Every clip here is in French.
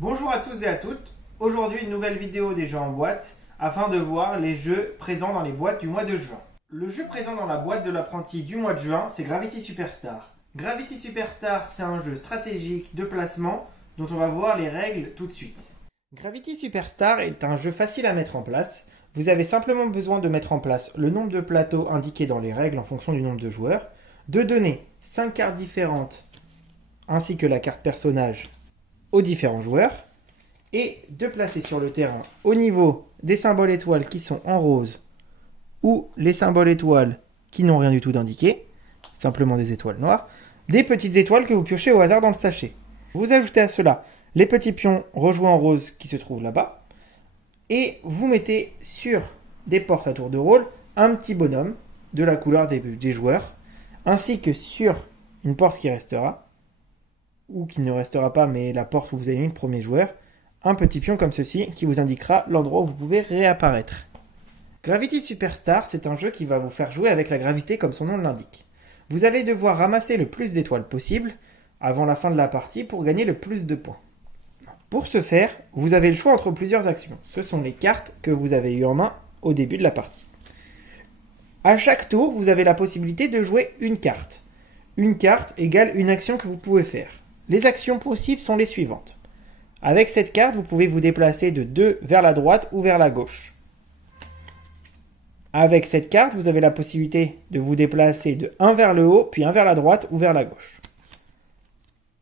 Bonjour à tous et à toutes. Aujourd'hui, une nouvelle vidéo des jeux en boîte afin de voir les jeux présents dans les boîtes du mois de juin. Le jeu présent dans la boîte de l'apprenti du mois de juin, c'est Gravity Superstar. Gravity Superstar, c'est un jeu stratégique de placement dont on va voir les règles tout de suite. Gravity Superstar est un jeu facile à mettre en place. Vous avez simplement besoin de mettre en place le nombre de plateaux indiqués dans les règles en fonction du nombre de joueurs, de donner 5 cartes différentes ainsi que la carte personnage aux différents joueurs et de placer sur le terrain au niveau des symboles étoiles qui sont en rose ou les symboles étoiles qui n'ont rien du tout d'indiqué, simplement des étoiles noires, des petites étoiles que vous piochez au hasard dans le sachet. Vous ajoutez à cela les petits pions rejoués en rose qui se trouvent là-bas et vous mettez sur des portes à tour de rôle un petit bonhomme de la couleur des joueurs ainsi que sur une porte qui restera ou qui ne restera pas, mais la porte où vous avez mis le premier joueur, un petit pion comme ceci qui vous indiquera l'endroit où vous pouvez réapparaître. Gravity Superstar, c'est un jeu qui va vous faire jouer avec la gravité comme son nom l'indique. Vous allez devoir ramasser le plus d'étoiles possible avant la fin de la partie pour gagner le plus de points. Pour ce faire, vous avez le choix entre plusieurs actions. Ce sont les cartes que vous avez eues en main au début de la partie. À chaque tour, vous avez la possibilité de jouer une carte. Une carte égale une action que vous pouvez faire. Les actions possibles sont les suivantes. Avec cette carte, vous pouvez vous déplacer de 2 vers la droite ou vers la gauche. Avec cette carte, vous avez la possibilité de vous déplacer de 1 vers le haut, puis 1 vers la droite ou vers la gauche.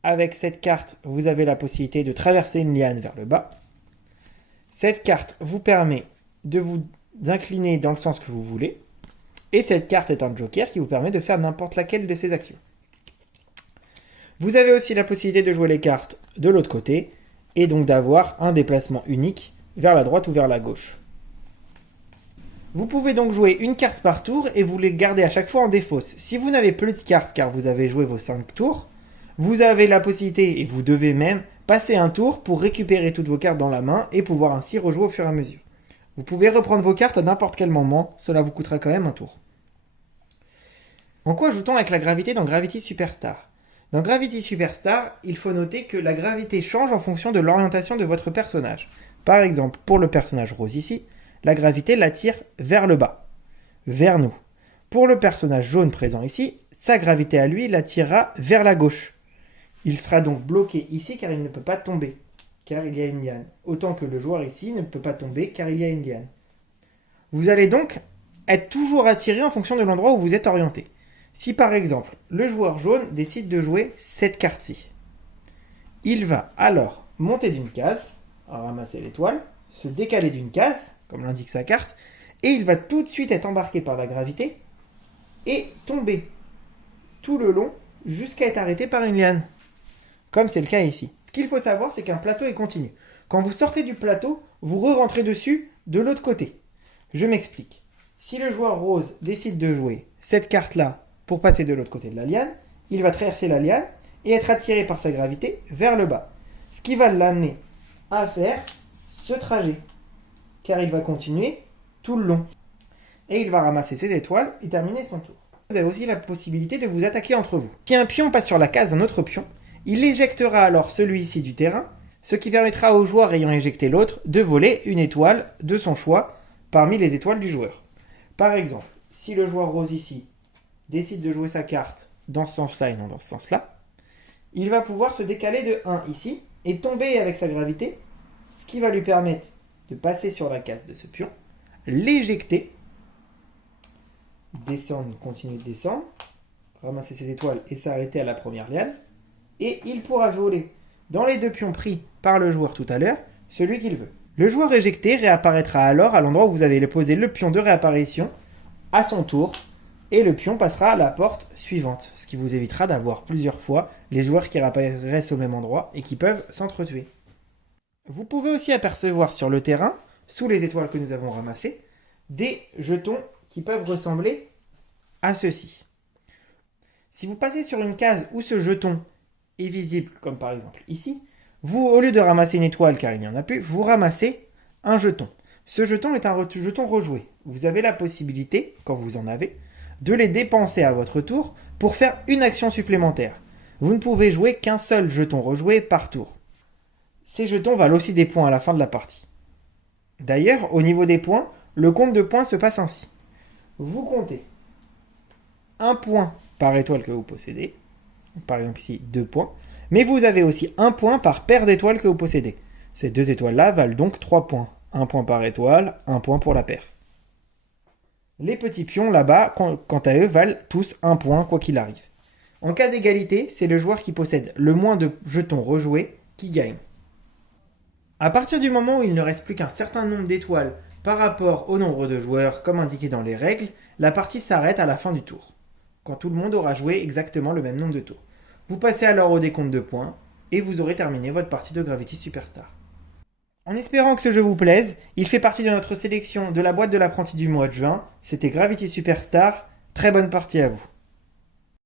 Avec cette carte, vous avez la possibilité de traverser une liane vers le bas. Cette carte vous permet de vous incliner dans le sens que vous voulez. Et cette carte est un joker qui vous permet de faire n'importe laquelle de ces actions. Vous avez aussi la possibilité de jouer les cartes de l'autre côté et donc d'avoir un déplacement unique vers la droite ou vers la gauche. Vous pouvez donc jouer une carte par tour et vous les gardez à chaque fois en défausse. Si vous n'avez plus de cartes car vous avez joué vos 5 tours, vous avez la possibilité, et vous devez même, passer un tour pour récupérer toutes vos cartes dans la main et pouvoir ainsi rejouer au fur et à mesure. Vous pouvez reprendre vos cartes à n'importe quel moment, cela vous coûtera quand même un tour. En quoi joue-t-on avec la gravité dans Gravity Superstar ? Dans Gravity Superstar, il faut noter que la gravité change en fonction de l'orientation de votre personnage. Par exemple, pour le personnage rose ici, la gravité l'attire vers le bas, vers nous. Pour le personnage jaune présent ici, sa gravité à lui l'attirera vers la gauche. Il sera donc bloqué ici car il ne peut pas tomber, car il y a une liane. Autant que le joueur ici ne peut pas tomber car il y a une liane. Vous allez donc être toujours attiré en fonction de l'endroit où vous êtes orienté. Si par exemple, le joueur jaune décide de jouer cette carte-ci, il va alors monter d'une case, ramasser l'étoile, se décaler d'une case, comme l'indique sa carte, et il va tout de suite être embarqué par la gravité et tomber tout le long jusqu'à être arrêté par une liane, comme c'est le cas ici. Ce qu'il faut savoir, c'est qu'un plateau est continu. Quand vous sortez du plateau, vous re-rentrez dessus de l'autre côté. Je m'explique. Si le joueur rose décide de jouer cette carte-là pour passer de l'autre côté de la liane, il va traverser la liane et être attiré par sa gravité vers le bas. Ce qui va l'amener à faire ce trajet, car il va continuer tout le long. Et il va ramasser ses étoiles et terminer son tour. Vous avez aussi la possibilité de vous attaquer entre vous. Si un pion passe sur la case d'un autre pion, il éjectera alors celui-ci du terrain, ce qui permettra au joueur ayant éjecté l'autre de voler une étoile de son choix parmi les étoiles du joueur. Par exemple, si le joueur rose ici décide de jouer sa carte dans ce sens-là et non dans ce sens-là, il va pouvoir se décaler de 1 ici et tomber avec sa gravité, ce qui va lui permettre de passer sur la case de ce pion, l'éjecter, descendre, continuer de descendre, ramasser ses étoiles et s'arrêter à la première liane, et il pourra voler dans les 2 pions pris par le joueur tout à l'heure, celui qu'il veut. Le joueur éjecté réapparaîtra alors à l'endroit où vous avez posé le pion de réapparition à son tour, et le pion passera à la porte suivante, ce qui vous évitera d'avoir plusieurs fois les joueurs qui réapparaissent au même endroit et qui peuvent s'entretuer. Vous pouvez aussi apercevoir sur le terrain, sous les étoiles que nous avons ramassées, des jetons qui peuvent ressembler à ceci. Si vous passez sur une case où ce jeton est visible, comme par exemple ici, vous, au lieu de ramasser une étoile car il n'y en a plus, vous ramassez un jeton. Ce jeton est un jeton rejoué. Vous avez la possibilité, quand vous en avez, de les dépenser à votre tour pour faire une action supplémentaire. Vous ne pouvez jouer qu'un seul jeton rejoué par tour. Ces jetons valent aussi des points à la fin de la partie. D'ailleurs, au niveau des points, le compte de points se passe ainsi. Vous comptez 1 point par étoile que vous possédez, par exemple ici 2 points, mais vous avez aussi 1 point par paire d'étoiles que vous possédez. Ces 2 étoiles-là valent donc 3 points. 1 point par étoile, 1 point pour la paire. Les petits pions là-bas, quant à eux, valent tous 1 point quoi qu'il arrive. En cas d'égalité, c'est le joueur qui possède le moins de jetons rejoués qui gagne. À partir du moment où il ne reste plus qu'un certain nombre d'étoiles par rapport au nombre de joueurs comme indiqué dans les règles, la partie s'arrête à la fin du tour, quand tout le monde aura joué exactement le même nombre de tours. Vous passez alors au décompte de points et vous aurez terminé votre partie de Gravity Superstar. En espérant que ce jeu vous plaise, il fait partie de notre sélection de la boîte de l'apprenti du mois de juin. C'était Gravity Superstar. Très bonne partie à vous.